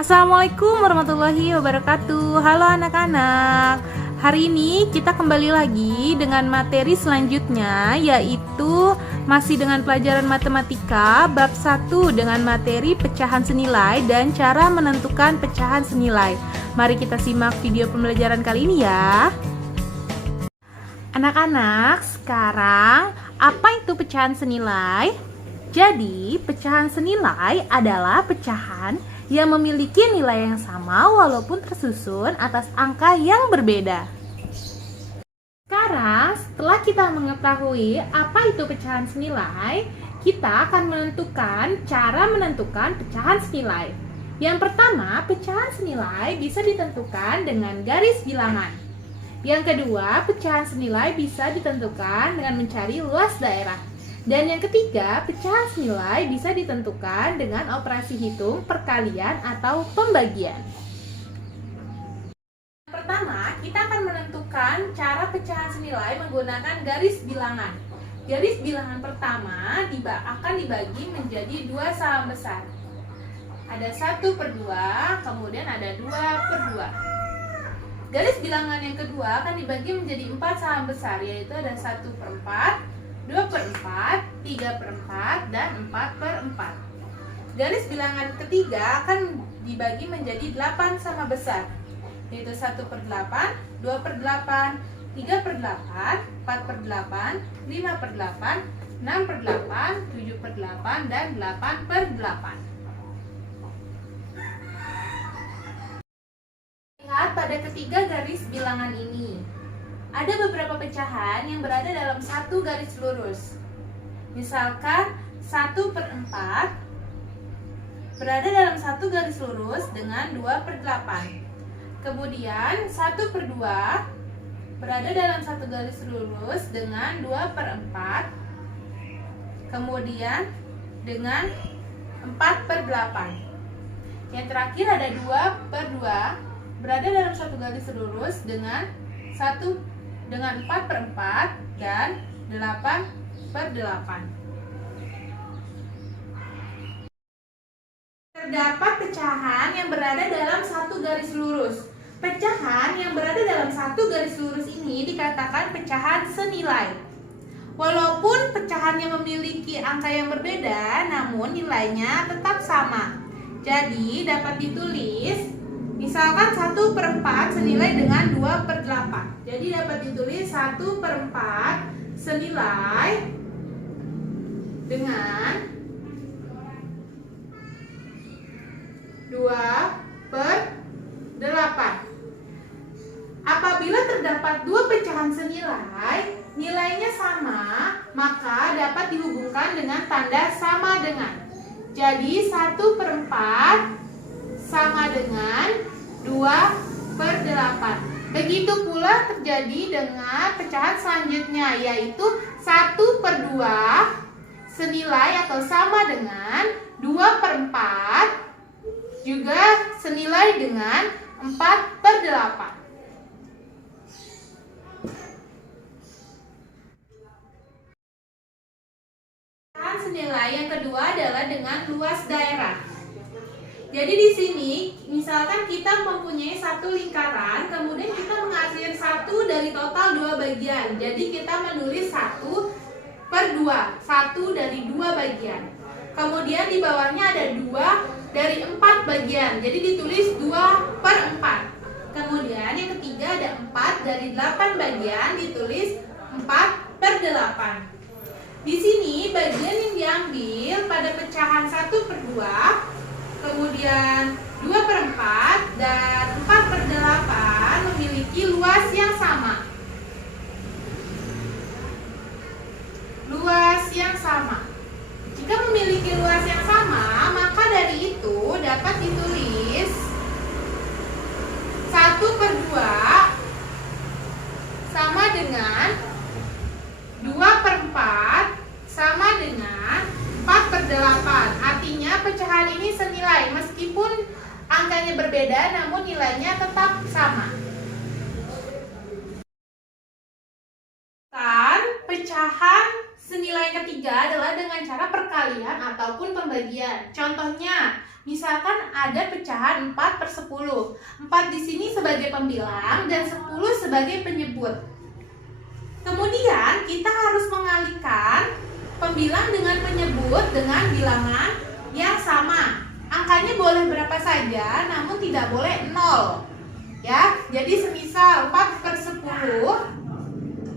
Assalamualaikum warahmatullahi wabarakatuh. Halo anak-anak. Hari ini kita kembali lagi dengan materi selanjutnya, yaitu masih dengan pelajaran matematika bab 1 dengan materi pecahan senilai dan cara menentukan pecahan senilai. Mari kita simak video pembelajaran kali ini ya. Anak-anak, sekarang apa itu pecahan senilai? Jadi, pecahan senilai adalah pecahan yang memiliki nilai yang sama walaupun tersusun atas angka yang berbeda. Sekarang, setelah kita mengetahui apa itu pecahan senilai, kita akan menentukan cara menentukan pecahan senilai. Yang pertama, pecahan senilai bisa ditentukan dengan garis bilangan. Yang kedua, pecahan senilai bisa ditentukan dengan mencari luas daerah. Dan yang ketiga, pecahan senilai bisa ditentukan dengan operasi hitung, perkalian, atau pembagian. Pertama, kita akan menentukan cara pecahan senilai menggunakan garis bilangan. Garis bilangan pertama akan dibagi menjadi dua salam besar. Ada 1/2, kemudian ada 2/2. Garis bilangan yang kedua akan dibagi menjadi 4 salam besar, yaitu ada 1/4, 2/4, 3/4, dan 4/4. Garis bilangan ketiga akan dibagi menjadi 8 sama besar, yaitu 1/8, 2/8, 3/8, 4/8, 5/8, 6/8, 7/8, dan 8/8. Lihat pada ketiga garis bilangan ini. Ada beberapa pecahan yang berada dalam satu garis lurus. Misalkan 1/4 berada dalam satu garis lurus dengan 2/8. Kemudian 1/2 berada dalam satu garis lurus dengan 2/4. Kemudian dengan 4/8. Yang terakhir ada 2/2 berada dalam satu garis lurus dengan 4/4 dan 8/8. Terdapat pecahan yang berada dalam satu garis lurus. Pecahan yang berada dalam satu garis lurus ini dikatakan pecahan senilai. Walaupun pecahannya memiliki angka yang berbeda, namun nilainya tetap sama. Jadi dapat ditulis, misalkan 1/4 senilai dengan 2/8. Jadi dapat ditulis 1/4 senilai dengan 2/8. Apabila terdapat dua pecahan senilai, nilainya sama, maka dapat dihubungkan dengan tanda sama dengan. Jadi 1/4 sama dengan 2/8. Begitu pula terjadi dengan pecahan selanjutnya, yaitu 1/2 senilai atau sama dengan 2/4 juga senilai dengan 4/8. Pecahan senilai yang kedua adalah dengan luas daerah. Jadi di sini, misalkan kita mempunyai satu lingkaran, kemudian kita mengambil satu dari total 2 bagian. Jadi kita menulis 1/2, 1 dari 2 bagian. Kemudian di bawahnya ada 2 dari 4 bagian. Jadi ditulis 2/4. Kemudian yang ketiga ada 4 dari 8 bagian, ditulis 4/8. Di sini bagian yang diambil pada pecahan 1/2, kemudian 2/4 dan 4/8 memiliki luas yang sama. Luas yang sama. Jika memiliki luas yang sama, maka dari itu dapat ditulis 1/2 sama dengan 2/4 sama dengan 4/8. Artinya pecahan ini senilai meskipun angkanya berbeda, namun nilainya tetap sama. Pecahan senilai ketiga adalah dengan cara perkalian ataupun pembagian. Contohnya, Misalkan ada pecahan 4 per 10. 4 di sini sebagai pembilang dan 10 sebagai penyebut. Kemudian kita harus mengalihkan pembilang dengan penyebut dengan bilangan yang sama. Angkanya boleh berapa saja, namun tidak boleh 0. Ya, jadi semisal 4 per 10,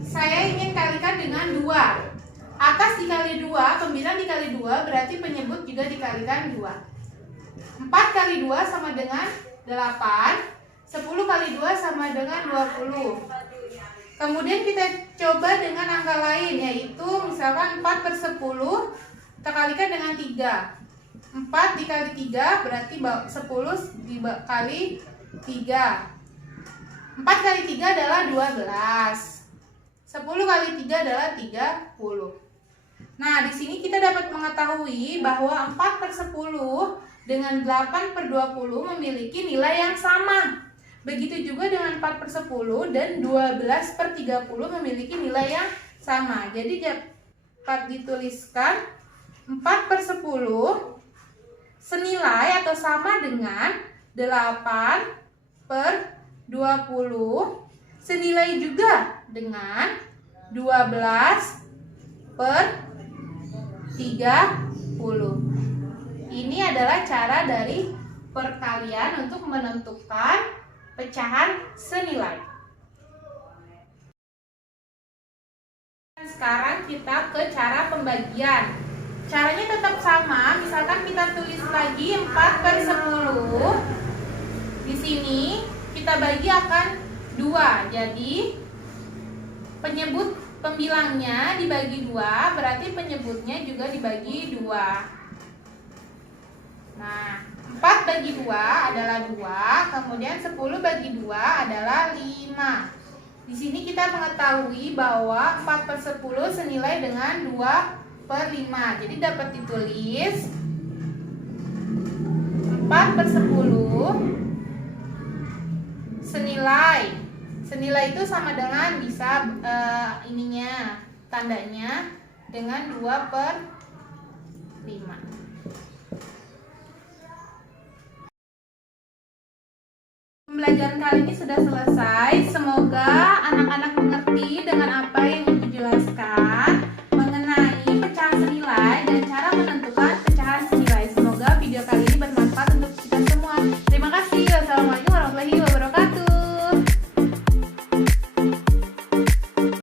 saya ingin kalikan dengan 2. Atas dikali 2, pembilang dikali 2, berarti penyebut juga dikalikan 2. 4 kali 2 sama dengan 8. 10 kali 2 sama dengan 20. Kemudian kita coba dengan angka lain, yaitu misalkan 4 per 10 kita kalikan dengan 3. 4 dikali 3 berarti 10 dikali 3. 4 kali 3 adalah 12. 10 kali 3 adalah 30. Nah, di sini kita dapat mengetahui bahwa 4 per 10 dengan 8 per 20 memiliki nilai yang sama. Begitu juga dengan 4 per 10 dan 12 per 30 memiliki nilai yang sama. Jadi dapat dituliskan 4 per 10 senilai atau sama dengan 8 per 20 senilai juga dengan 12 per 30. Ini adalah cara dari perkalian untuk menentukan pecahan senilai. Sekarang kita ke cara pembagian. Caranya tetap sama, misalkan kita tulis lagi 4 per 10. Di sini kita bagi akan 2. Jadi penyebut pembilangnya dibagi 2, berarti penyebutnya juga dibagi 2. Nah, 4 bagi 2 adalah 2, kemudian 10 bagi 2 adalah 5. Di sini kita mengetahui bahwa 4 per 10 senilai dengan 2 per 5. Jadi dapat ditulis 4 per 10 senilai itu sama dengan bisa tandanya dengan 2 per 5. Pembelajaran kali ini sudah selesai. Semoga anak-anak mengerti